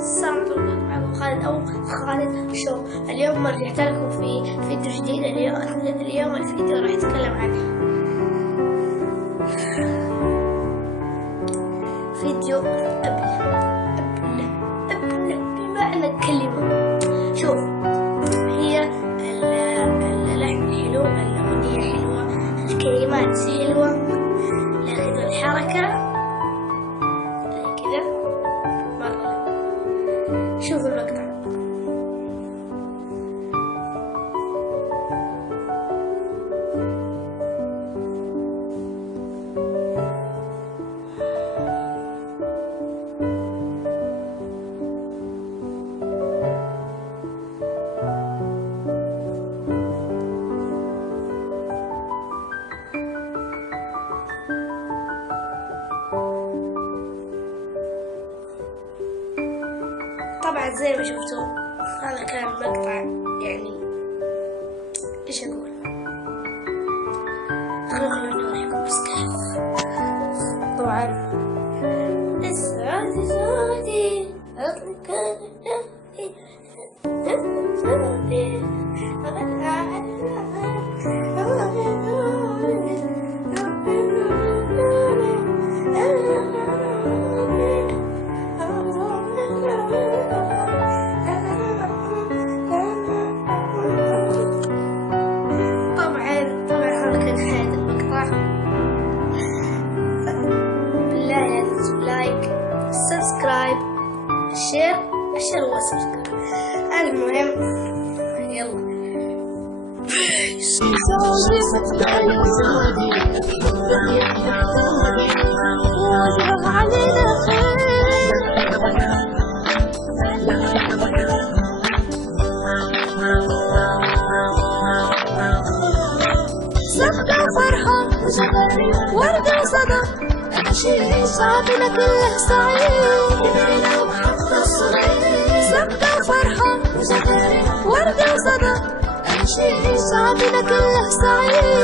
السلام عليكم معكم خالد أو خالد شو. اليوم رجعت لكم في فيديو جديد. اليوم الفيديو راح يتكلم عن فيديو أبلة بمعنى الكلمة. شوف، هي اللحن حلو، الأغنية حلوة، الكلمات حلوة، لكن الحركة كذا مرة. شوفوا المقطع. طبعا زي ما شفتوا هذا كان مقطع، يعني ايش اقول، خلونا نوريكم بس كيف. طبعا سعودي لايك، سبسكرايب، شير هو سبسكرايب. المهم يلا صدى فرحة وردة صدى شيء صعب لكله سعيد صدى فرحة وردة صدى شيء صعب لكله سعيد